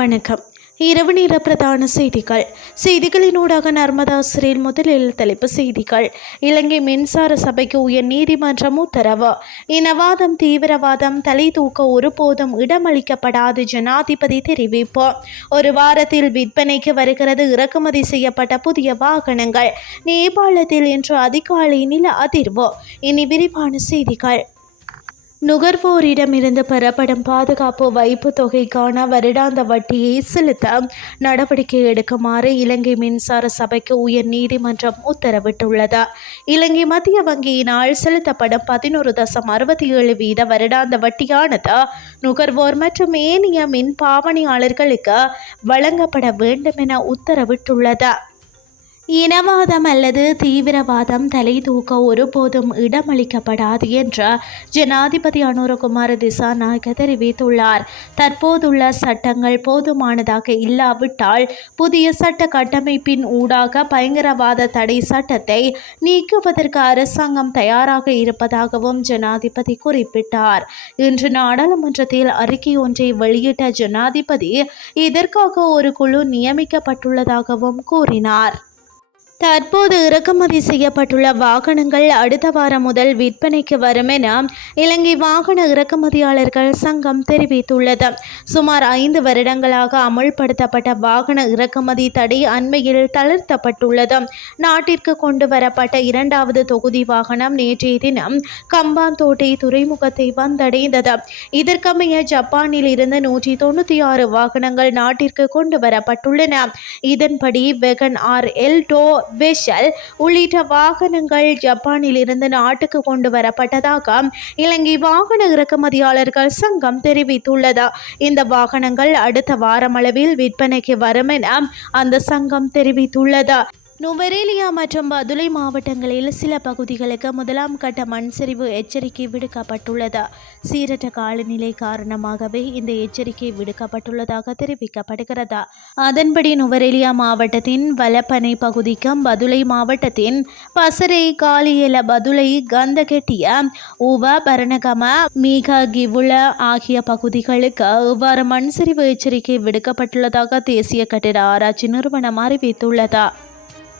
வணக்கம். இரவு நேர பிரதான செய்திகள். செய்திகளினூடாக நர்மதா சிறையில் முதலில் தலைப்பு செய்திகள். இலங்கை மின்சார சபைக்கு உயர் நீதிமன்றம் உத்தரவு. இனவாதம் தீவிரவாதம் தலை தூக்க ஒருபோதும் இடமளிக்கப்படாது ஜனாதிபதி தெரிவிப்பு. ஒரு வாரத்தில் விற்பனைக்கு வருகிறது இறக்குமதி செய்யப்பட்ட புதிய வாகனங்கள். நேபாளத்தில் இன்று அதிகாலை நில அதிர்வு. இனி விரிவான செய்திகள். நுகர்வோரிடமிருந்து பெறப்படும் பாதுகாப்பு வைப்பு தொகைக்கான வருடாந்த வட்டியை செலுத்த நடவடிக்கை எடுக்குமாறு இலங்கை மின்சார சபைக்கு உயர் நீதிமன்றம் உத்தரவிட்டுள்ளது. இலங்கை மத்திய வங்கியினால் செலுத்தப்படும் பதினோரு தசம் அறுபத்தி ஏழு வீத வருடாந்த வட்டியானது நுகர்வோர் மற்றும் ஏனைய மின் பாவனையாளர்களுக்கு வழங்கப்பட வேண்டும் என உத்தரவிட்டுள்ளது. இனவாதம் அல்லது தீவிரவாதம் தலை தூக்க ஒருபோதும் இடமளிக்கப்படாது என்று ஜனாதிபதி அனுரகுமார் திசாநாயக தெரிவித்துள்ளார். தற்போதுள்ள சட்டங்கள் போதுமானதாக இல்லாவிட்டால் புதிய சட்ட கட்டமைப்பின் ஊடாக பயங்கரவாத தடை சட்டத்தை நீக்குவதற்கு அரசாங்கம் தயாராக இருப்பதாகவும் ஜனாதிபதி குறிப்பிட்டார். இன்று நாடாளுமன்றத்தில் அறிக்கை ஒன்றை வெளியிட்ட ஜனாதிபதி இதற்காக ஒரு குழு நியமிக்கப்பட்டுள்ளதாகவும் கூறினார். தற்போது இறக்குமதி செய்யப்பட்டுள்ள வாகனங்கள் அடுத்த வாரம் முதல் விற்பனைக்கு வரும் என இலங்கை வாகன இறக்குமதியாளர்கள் சங்கம் தெரிவித்துள்ளது. சுமார் ஐந்து வருடங்களாக அமுல்படுத்தப்பட்ட வாகன இறக்குமதி தடை அண்மையில் தளர்த்தப்பட்டுள்ளது. நாட்டிற்கு கொண்டு வரப்பட்ட இரண்டாவது தொகுதி வாகனம் நேற்றைய தினம் கம்பாந்தோட்டை துறைமுகத்தை வந்தடைந்தது. இதற்கமைய ஜப்பானில் இருந்து நூற்றி தொண்ணூற்றி ஆறு வாகனங்கள் நாட்டிற்கு கொண்டு வரப்பட்டுள்ளன இதன்படி வெகன் ஆர் எல்டோ வெஷல் உள்ளிட்ட வாகனங்கள் ஜப்பானில் இருந்து நாட்டுக்கு கொண்டு வரப்பட்டதாக இலங்கை வாகன இறக்குமதியாளர்கள் சங்கம் தெரிவித்துள்ளது. இந்த வாகனங்கள் அடுத்த வாரமளவில் விற்பனைக்கு வரும் என அந்த சங்கம் தெரிவித்துள்ளது. நுவரேலியா மற்றும் பதுளை மாவட்டங்களில் சில பகுதிகளுக்கு முதலாம் கட்ட மண் சரிவு எச்சரிக்கை விடுக்கப்பட்டுள்ளது. சீரற்ற காலநிலை காரணமாகவே இந்த எச்சரிக்கை விடுக்கப்பட்டுள்ளதாக தெரிவிக்கப்படுகிறது. அதன்படி நுவரேலியா மாவட்டத்தின் வலப்பனை பகுதிக்கும் பதுளை மாவட்டத்தின் பசரை காலியல பதுளை கந்தகெட்டிய உவ பரணகம மீக கிவுல ஆகிய பகுதிகளுக்கு இவ்வாறு மண் சரிவு எச்சரிக்கை விடுக்கப்பட்டுள்ளதாக தேசிய கட்டிட ஆராய்ச்சி நிறுவனம் அறிவித்துள்ளது.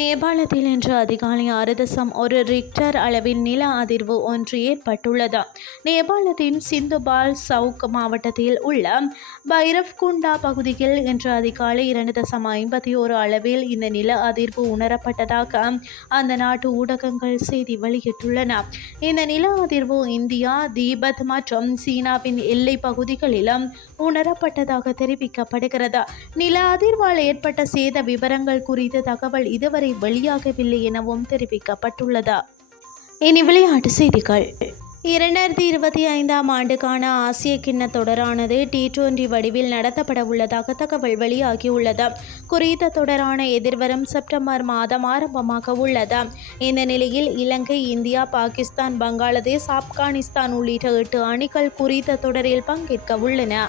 நேபாளத்தில் இன்று அதிகாலை ஆறு தசம் ஒரு ரிக்டர் அளவில் நில அதிர்வு ஒன்று ஏற்பட்டுள்ளது. நேபாளத்தின் சிந்துபால் சவுக் மாவட்டத்தில் உள்ள பைரவ்குண்டா பகுதியில் இன்று அதிகாலை இரண்டு தசம் ஐம்பத்தி ஒரு அளவில் இந்த நில அதிர்வு உணரப்பட்டதாக அந்த நாட்டு ஊடகங்கள் செய்தி வெளியிட்டுள்ளன. இந்த நில அதிர்வு இந்தியா தீபத் மற்றும் சீனாவின் எல்லை பகுதிகளிலும் உணரப்பட்டதாக தெரிவிக்கப்படுகிறது. நில அதிர்வால் ஏற்பட்ட சேத விவரங்கள் குறித்த தகவல் இதுவரை வெளியாகவில்லை எனவும் தெரிவிக்கப்பட்டுள்ளது? இனி விளையாட்டு செய்திகள். இரண்டாயிரத்தி இருபத்தி ஐந்தாம் ஆண்டுக்கான ஆசிய கிண்ண தொடரானது டி டுவெண்டி வடிவில் நடத்தப்பட உள்ளதாக தகவல் வெளியாகியுள்ளது. குறித்த தொடரான எதிர்வரும் செப்டம்பர் மாதம் ஆரம்பமாக உள்ளது. இந்த நிலையில் இலங்கை இந்தியா பாகிஸ்தான் பங்களாதேஷ் ஆப்கானிஸ்தான் உள்ளிட்ட எட்டு அணிகள் குறித்த தொடரில் பங்கேற்க உள்ளன.